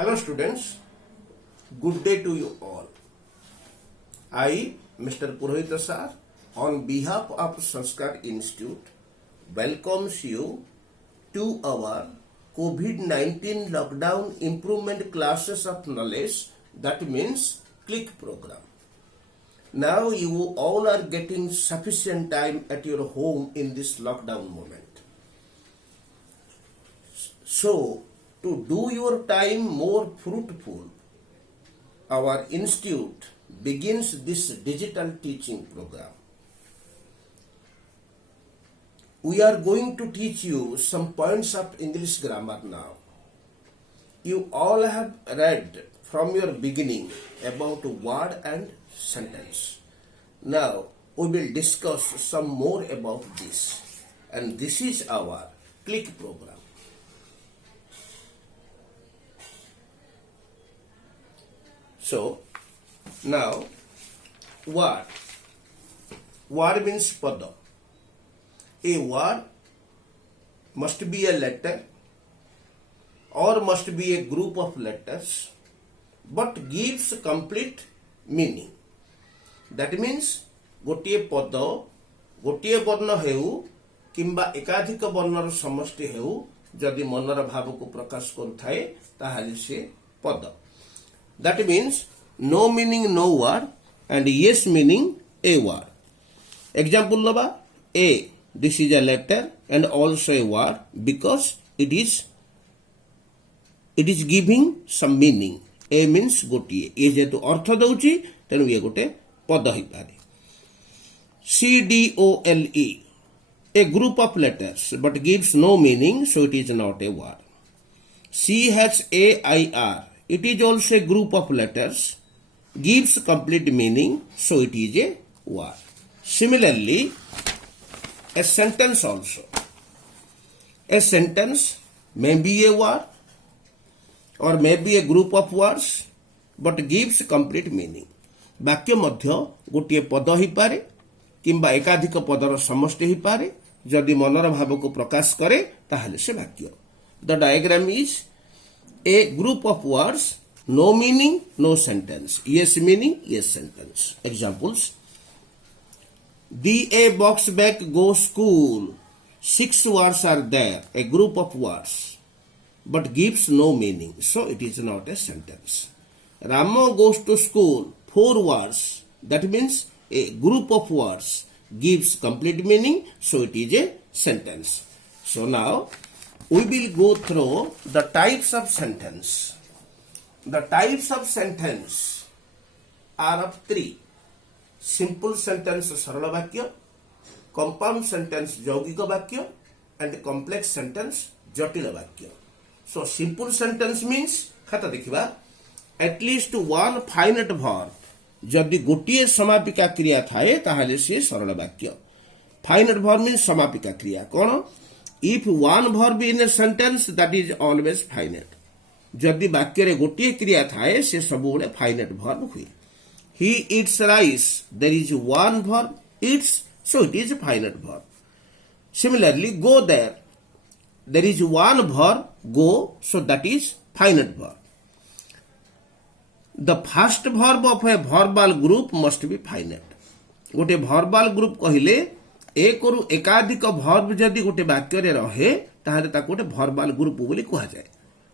Hello students, good day to you all. I, Mr. Purohita Sir, on behalf of Sanskar Institute, welcomes you to our COVID-19 lockdown improvement classes of knowledge, that means CLICK program. Now you all are getting sufficient time at your home in this lockdown moment. So, to do your time more fruitful, our institute begins this digital teaching program. We are going to teach you some points of English grammar now. You all have read from your beginning about word and sentence. Now we will discuss some more about this, and this is our CLICK program. So, now, word. Word means pada. A word must be a letter or must be a group of letters, but gives complete meaning. That means, gotiye pada, gotiye ବର୍ଣ୍ଣ ହେଉ କିମ୍ବା ଏକାଧିକ ବର୍ଣ୍ଣର ସମଷ୍ଟି ହେଉ ଯଦି ମନର ଭାବକୁ ପ୍ରକାଶ କରୁଥାଏ ତାହେଲେ ସେ ପଦ. That means no meaning no word and yes meaning a word. Example laba A. This is a letter and also a word because it is giving some meaning. A means gotiye. A jehetu artha dauchi tenu ye gote pada hi pare. CDOLE. A group of letters but gives no meaning, so it is not a word. CHAIR. It is also a group of letters, gives complete meaning, so it is a word. Similarly, a sentence also. A sentence may be a word or may be a group of words, but gives complete meaning. ବାକ୍ୟ ମଧ୍ୟ ଗୋଟିଏ ପଦ ହେଇପାରେ କିମ୍ବା ଏକାଧିକ ପଦର ସମଷ୍ଟି ହେଇପାରେ. ଯଦି ମନର ଭାବକୁ ପ୍ରକାଶ କରେ ତାହେଲେ ସେ ବାକ୍ୟ. The diagram is a group of words, no meaning, no sentence. Yes meaning, yes sentence. Examples. The box back go school. 6 words are there, a group of words, but gives no meaning, so it is not a sentence. Ramo goes to school. 4 words, that means a group of words, gives complete meaning, so it is a sentence. So now, we will go through the types of sentence. The types of sentence are of 3. Simple sentence sarala vakya, compound sentence yaugika vakya, and complex sentence jatila vakya. So simple sentence means, khata dekhiba, at least one finite verb. जदि गोटिए समापिका क्रिया थाए ताहले से सरल वाक्य. Finite verb means समापिका क्रिया. कौन? If one verb in a sentence, that is always finite. जदि वाक्य रे गोटिए क्रिया थाए से सबुबेले finite verb हुए. He eats rice. There is one verb, eats, so it is a finite verb. Similarly, go there. There is one verb, go, so that is finite verb. The first verb of a verbal group must be finite. गोटे verbal group कहिले एक रु एकाधिक verb जदि गोटे वाक्य रे रहे ताहले ताको गोटे verbal group बोली कहा जाए.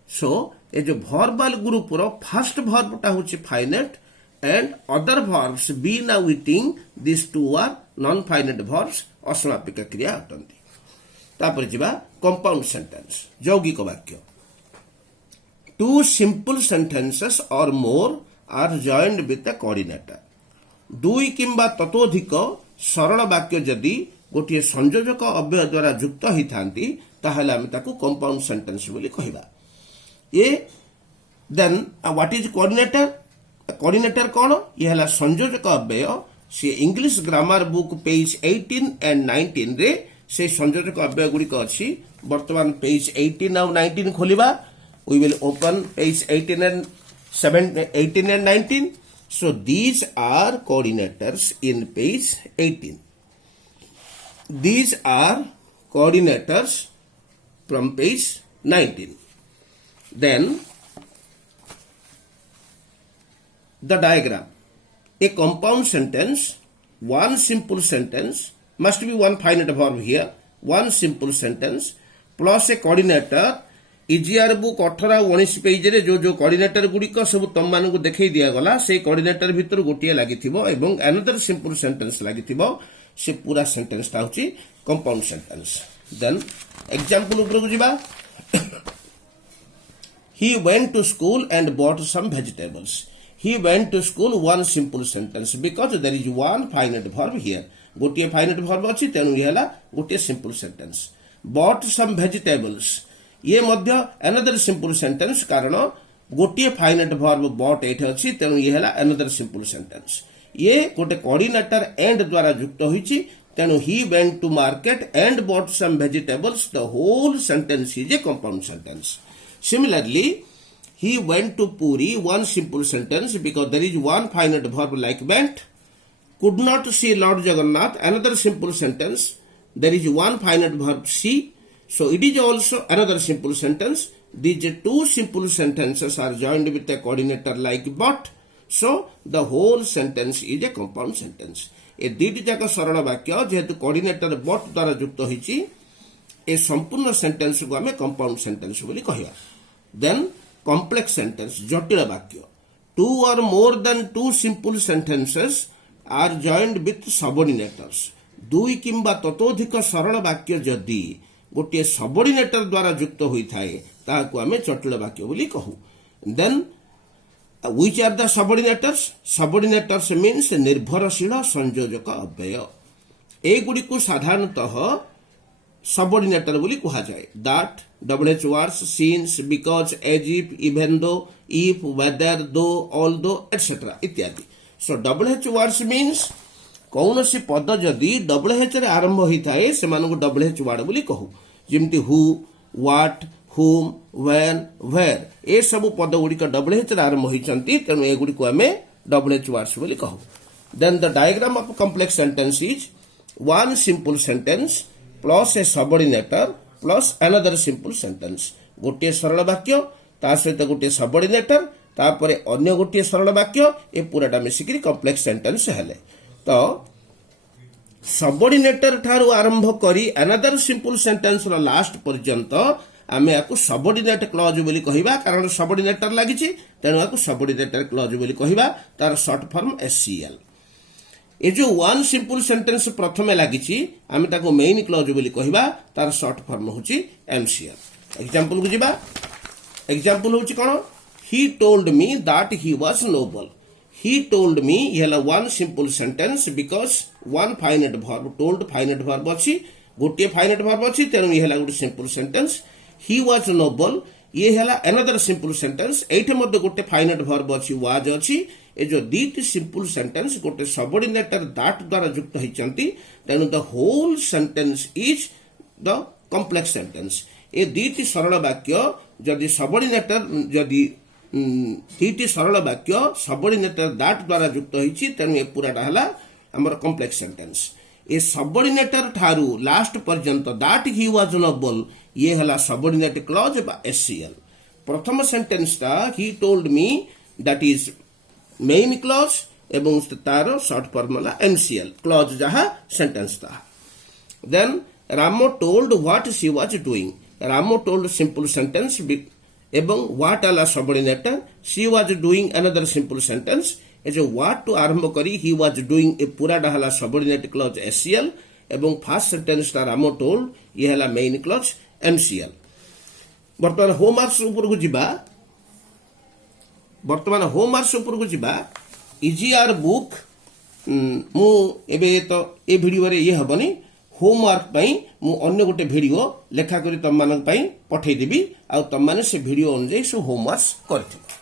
So ए जो verbal group रो first verb टा होची finite and other verbs be now eating, these two are non finite verbs असमापिका क्रिया अटंती. तापर जिबा compound sentence यौगिक वाक्य. 2 simple sentences or more are joined with a coordinator. 2 किंबा ततोधिक सरल वाक्य जदि गोटे संयोजक अव्यय द्वारा युक्त होइथांती ताहले आमे ताकू कंपाउंड सेंटेंस बोली कहिबा. ए then what is coordinator? Coordinator कौन? ये हला संयोजक अव्यय. से English grammar book page 18 and 19 रे से संयोजक अव्यय गुडी को अछि. वर्तमान पेज 18 और 19 खोलिबा. We will open page 18 and 19. So these are coordinators in page 18. These are coordinators from page 19. Then the diagram. A compound sentence, one simple sentence, must be one finite verb here, one simple sentence, plus a coordinator. EGR book 18 और 19 page रे जो coordinator गुड़िक सब तुम मान को देखई दिया गला से कोऑर्डिनेटर भितर गोटे लागिथिबो एवं अनदर सिंपल सेंटेंस लागिथिबो से पूरा सेंटेंस ता होची कंपाउंड सेंटेंस. देन एग्जांपल ऊपर को जिबा. He went to school and bought some vegetables. He went to school, one simple sentence because there is one finite verb here. गोटे finite verb अछि तेनु यहला गोटे simple sentence. Bought some vegetables. ये मध्य another simple sentence कारण गोटे finite verb bot eight अछि तेणु ये हला अनदर सिंपल सेंटेंस. ये गोटे कोऑर्डिनेटर एंड द्वारा युक्त होइछि तेणु he went to market and bought some vegetables. The whole sentence is a compound sentence. Similarly he went to Puri, one simple sentence because there is one finite verb like went. Could not see Lord Jagannath, another simple sentence. There is one finite verb see. So it is also another simple sentence. These two simple sentences are joined with a coordinator like but. So the whole sentence is a compound sentence. ए दुईटी जाक सरल वाक्य जेहेतु coordinator but द्वारा युक्त होइछि ए संपूर्ण sentence को आमे compound sentence बोली कहिया. देन कॉम्प्लेक्स सेंटेंस जटिल वाक्य. टू और more than two simple sentences are joined with subordinators. दुई किंबा ततोधिक सरल वाक्य जदि गोटे सबऑर्डिनेटर द्वारा युक्त होइथाय ताहाकु आमे जटिल वाक्य बोली कहू. Then which are the subordinators. Subordinators means निर्भरशील संयोजक अव्यय. ए गुडी को साधारणतः सबऑर्डिनेटर बोली कहा जाए. That WH words, since, because, as if, even though, if, whether, though, although, etc. इत्यादि. So WH words means कौन सी पद जदि WH रे आरंभ होइथाए सेमानको WH वर्ड बोली कहू. जेमति who, what, whom, when, where ए सब पद गुडी का WH रे आरंभ होइचंती तेनु ए गुडी को हमें WH words बोली कहू. Then the diagram of complex sentence is one simple sentence plus a subordinator plus another simple sentence. गोटे सरल वाक्य ता सहित गोटे सबऑर्डिनेटर तापरे अन्य गोटे सरल वाक्य ए पूराटा मिसिकरी कॉम्प्लेक्स सेंटेंस हेले. तो सबऑर्डिनेटर ठारू आरंभ करी अनदर सिंपल सेंटेंस रो लास्ट पर्यंत आमे याकू सबऑर्डिनेट क्लॉज बोली कहिबा कारण सबऑर्डिनेटर लागिछि तेनु याकू सबऑर्डिनेटर क्लॉज बोली कहिबा. तार शॉर्ट फॉर्म SCL. ए जो वन सिंपल सेंटेंस प्रथमे लागिछि आमे ताको मेन क्लॉज बोली कहिबा तार शॉर्ट फॉर्म होछि MCL. एग्जांपल को जिबा. एग्जांपल होछि कोन. He told me that he was noble. He told me यहला one simple sentence because one finite verb. told finite verb अछि गोटे finite verb अछि तेनु यहला गोटे simple sentence. He was noble ये हला another simple sentence. एठे मध्ये गोटे finite verb अछि was अछि. ए जो दीटी simple sentence गोटे subordinator that द्वारा युक्त होइचंती तेनु the whole sentence is the complex sentence. ए दीटी सरल वाक्य जदि subordinator जदि दीटी सरल वाक्य सबऑर्डिनेटर दैट द्वारा युक्त होइछि तेनु ए पूराटा हला हमर कॉम्प्लेक्स सेंटेंस. ए सबऑर्डिनेटर ठारू लास्ट पर्यंत दैट ही वाज नोबल ये हला सबऑर्डिनेट क्लॉज बा SCL. प्रथम सेंटेंस ता he told me that is main clause एवं तार शॉर्ट फॉर्म हला MCL क्लॉज जहा सेंटेंस ता. Then Ramo told what she was doing. Ramo told simple sentence एवं व्हाट आला subordinator. She was doing another simple sentence. ए जो व्हाट टू आरंभ करी ही वाज डूइंग ए पूरा हला सबऑर्डिनेट क्लॉज SCL एवं फर्स्ट सेंटेंस ता रामो टोल्ड ये हला मेन क्लॉज MCL. वर्तमान होमवर्क्स ऊपर को जिबा. वर्तमान होमवर्क्स ऊपर को जिबा. इजीआर बुक मु एबे तो ए वीडियो रे ये हबनी. होमवर्क पई मु अन्य गोटे वीडियो लेखा करी तम मानक पई पठै देबी आ तम माने से वीडियो अनुसार से होमवर्क करथिबो.